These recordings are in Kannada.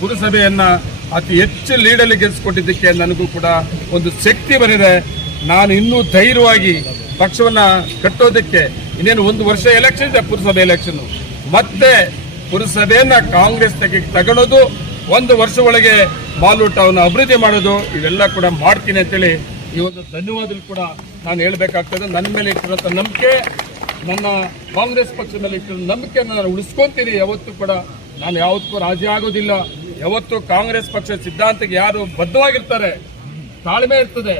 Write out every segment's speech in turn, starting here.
ಪುರಸಭೆಯನ್ನ ಅತಿ ಹೆಚ್ಚು ಲೀಡಲ್ಲಿ ಗೆಲ್ಲಿಸಿಕೊಟ್ಟಿದ್ದಕ್ಕೆ ನನಗೂ ಕೂಡ ಒಂದು ಶಕ್ತಿ ಬಂದಿದೆ. ನಾನು ಇನ್ನೂ ಧೈರ್ಯವಾಗಿ ಪಕ್ಷವನ್ನ ಕಟ್ಟೋದಕ್ಕೆ ಇನ್ನೇನು 1 ವರ್ಷ ಎಲೆಕ್ಷನ್ ಇದೆ, ಪುರಸಭೆ ಎಲೆಕ್ಷನ್. ಮತ್ತೆ ಪುರಸಭೆಯನ್ನ ಕಾಂಗ್ರೆಸ್ ತಗೊಳ್ಳೋದು, 1 ವರ್ಷ ಒಳಗೆ ಮಾಲೂರು ಟೌನ್ ಅಭಿವೃದ್ಧಿ ಮಾಡೋದು, ಇವೆಲ್ಲ ಕೂಡ ಮಾಡ್ತೀನಿ ಅಂತೇಳಿ ಈ ಒಂದು ಧನ್ಯವಾದಗಳು ಕೂಡ ನಾನು ಹೇಳಬೇಕಾಗ್ತದೆ. ನನ್ನ ಮೇಲೆ ಇಟ್ಟಿರುವಂಥ ನಂಬಿಕೆ, ನನ್ನ ಕಾಂಗ್ರೆಸ್ ಪಕ್ಷದ ಮೇಲೆ ಇಟ್ಟಿರೋ ನಂಬಿಕೆಯನ್ನು ನಾನು ಉಳಿಸ್ಕೊಂತೀನಿ. ಯಾವತ್ತೂ ಕೂಡ ನಾನು ಯಾವತ್ತೂ ರಾಜಿ ಆಗೋದಿಲ್ಲ. ಯಾವತ್ತೂ ಕಾಂಗ್ರೆಸ್ ಪಕ್ಷ ಸಿದ್ಧಾಂತಕ್ಕೆ ಯಾರು ಬದ್ಧವಾಗಿರ್ತಾರೆ, ತಾಳ್ಮೆ ಇರ್ತದೆ,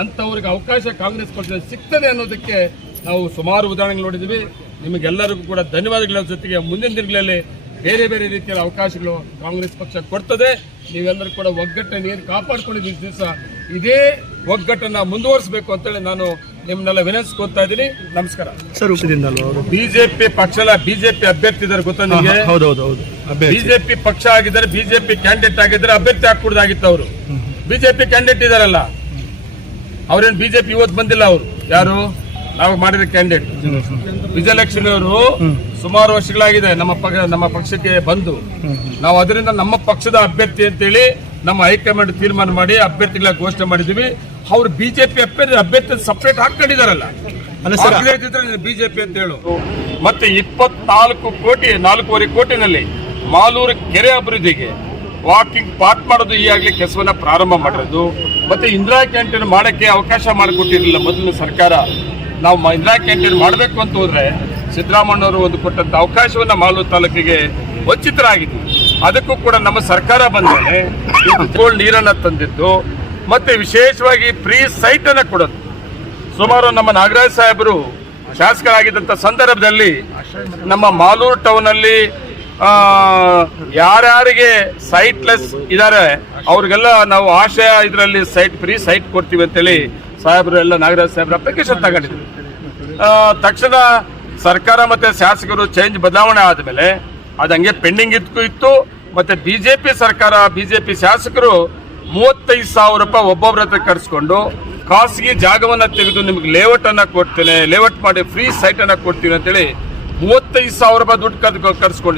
ಅಂಥವ್ರಿಗೆ ಅವಕಾಶ ಕಾಂಗ್ರೆಸ್ ಪಕ್ಷದಲ್ಲಿ ಸಿಗ್ತದೆ ಅನ್ನೋದಕ್ಕೆ ನಾವು ಸುಮಾರು ಉದಾಹರಣೆಗಳು ನೋಡಿದ್ದೀವಿ. ನಿಮಗೆಲ್ಲರಿಗೂ ಕೂಡ ಧನ್ಯವಾದಗಳ ಜೊತೆಗೆ ಮುಂದಿನ ದಿನಗಳಲ್ಲಿ ಬೇರೆ ಬೇರೆ ರೀತಿಯ ಅವಕಾಶಗಳು ಕಾಂಗ್ರೆಸ್ ಪಕ್ಷ ಕೊಡ್ತದೆ. ನೀವೆಲ್ಲರೂ ಕೂಡ ಒಗ್ಗಟ್ಟನ್ನು ಏನು ಕಾಪಾಡ್ಕೊಂಡಿದ್ದೀವಿ ದಿವಸ ಇದೇ ಒಗ್ಗಟ್ಟನ್ನು ಮುಂದುವರಿಸಬೇಕು ಅಂತೇಳಿ ನಾನು ನಿಮ್ಮನ್ನೆಲ್ಲ ವಿನಂತಿಸ್ಕೊತಾ ಇದ್ದೀನಿ. ನಮಸ್ಕಾರ ಸರ್. ಬಿಜೆಪಿ ಪಕ್ಷ ಬಿಜೆಪಿ ಅಭ್ಯರ್ಥಿ ಇದ್ದಾರೆ ಗೊತ್ತಾ ನಿಮಗೆ? ಬಿಜೆಪಿ ಪಕ್ಷ ಆಗಿದ್ದಾರೆ, ಬಿಜೆಪಿ ಕ್ಯಾಂಡಿಡೇಟ್ ಆಗಿದ್ದಾರೆ, ಅಭ್ಯರ್ಥಿ ಹಾಕೂಡದಾಗಿತ್ತು. ಅವರು ಬಿಜೆಪಿ ಕ್ಯಾಂಡಿಡೇಟ್ ಇದಾರಲ್ಲ, ಅವ್ರೇನು ಬಿಜೆಪಿ ಇವತ್ತು ಬಂದಿಲ್ಲ. ಅವರು ಯಾರು? ನಾವು ಮಾಡಿದ ಕ್ಯಾಂಡಿಡೇಟ್ ವಿಜಯಲಕ್ಷ್ಮಿ ಅವರು ಸುಮಾರು ವರ್ಷಗಳಾಗಿದೆ ನಮ್ಮ ಪಕ್ಷಕ್ಕೆ ಬಂದು. ನಾವು ಅದರಿಂದ ನಮ್ಮ ಪಕ್ಷದ ಅಭ್ಯರ್ಥಿ ಅಂತೇಳಿ ನಮ್ಮ ಹೈಕಮಾಂಡ್ ತೀರ್ಮಾನ ಮಾಡಿ ಅಭ್ಯರ್ಥಿಗಳ ಘೋಷಣೆ ಮಾಡಿದೀವಿ. ಅವ್ರು ಬಿಜೆಪಿ ಅಭ್ಯರ್ಥಿ ಸಪರೇಟ್ ಹಾಕೊಂಡಿದಾರಲ್ಲ, ಬಿಜೆಪಿ ಅಂತ ಹೇಳು. ಮತ್ತೆ 24 ಕೋಟಿ 4.5 ಕೋಟಿನಲ್ಲಿ ಮಾಲೂರು ಕೆರೆ ಅಭಿವೃದ್ಧಿಗೆ ವಾಕಿಂಗ್ ಪಾತ್ ಮಾಡೋದು ಈಗಾಗಲೇ ಕೆಲಸವನ್ನ ಪ್ರಾರಂಭ ಮಾಡಿರೋದು. ಮತ್ತೆ ಇಂದಿರಾ ಕ್ಯಾಂಟೀನ್ ಮಾಡಕ್ಕೆ ಅವಕಾಶ ಮಾಡಿಕೊಟ್ಟಿರಲಿಲ್ಲ ಮೊದಲಿನ ಸರ್ಕಾರ. ನಾವು ಇಂದಿರಾ ಕ್ಯಾಂಟೀನ್ ಮಾಡಬೇಕು ಅಂತ ಹೋದ್ರೆ ಸಿದ್ದರಾಮಯ್ಯವರು ಒಂದು ಕೊಟ್ಟಂತ ಅವಕಾಶವನ್ನ ಮಾಲೂರು ತಾಲೂಕಿಗೆ ವಂಚಿತರಾಗಿದ್ವಿ. ಅದಕ್ಕೂ ಕೂಡ ನಮ್ಮ ಸರ್ಕಾರ ಬಂದ ಮೇಲೆ ನೀರನ್ನ ತಂದಿದ್ದು, ಮತ್ತೆ ವಿಶೇಷವಾಗಿ ಫ್ರೀ ಸೈಟ್ ಅನ್ನ ಕೊಡೋದು. ಸುಮಾರು ನಮ್ಮ ನಾಗರಾಜ್ ಸಾಹೇಬರು ಶಾಸಕರಾಗಿದ್ದಂತ ಸಂದರ್ಭದಲ್ಲಿ ನಮ್ಮ ಮಾಲೂರು ಟೌನ್ ಅಲ್ಲಿ ಯಾರ್ಯಾರಿಗೆ ಸೈಟ್ಲೆಸ್ ಇದ್ದಾರೆ ಅವ್ರಿಗೆಲ್ಲ ನಾವು ಆಶಯ ಇದರಲ್ಲಿ ಫ್ರೀ ಸೈಟ್ ಕೊಡ್ತೀವಿ ಅಂತೇಳಿ ಸಾಹೇಬರು ಎಲ್ಲ ನಾಗರಾಜ್ ಸಾಹೇಬ್ರ ಅಪ್ಲಿಕೇಶನ್ ತಗೊಂಡಿದ್ರು. ತಕ್ಷಣ ಸರ್ಕಾರ ಮತ್ತೆ ಶಾಸಕರು ಚೇಂಜ್ ಬದಲಾವಣೆ ಆದಮೇಲೆ ಅದು ಹಂಗೆ ಪೆಂಡಿಂಗ್ ಇತ್ತು. ಮತ್ತೆ ಬಿಜೆಪಿ ಸರ್ಕಾರ, ಬಿಜೆಪಿ ಶಾಸಕರು 35,000 ರೂಪಾಯಿ ಒಬ್ಬೊಬ್ಬರ ಹತ್ರ ಕರ್ಸ್ಕೊಂಡು ಖಾಸಗಿ ಜಾಗವನ್ನ ತೆಗೆದು ನಿಮ್ಗೆ ಲೇಔಟ್ ಅನ್ನ ಕೊಡ್ತೇನೆ, ಲೇಔಟ್ ಮಾಡಿ ಫ್ರೀ ಸೈಟ್ ಅನ್ನ ಕೊಡ್ತೀವಿ ಅಂತೇಳಿ 35,000 ರೂಪಾಯಿ ದುಡ್ಡು ಕರ್ಸ್ಕೊಂಡು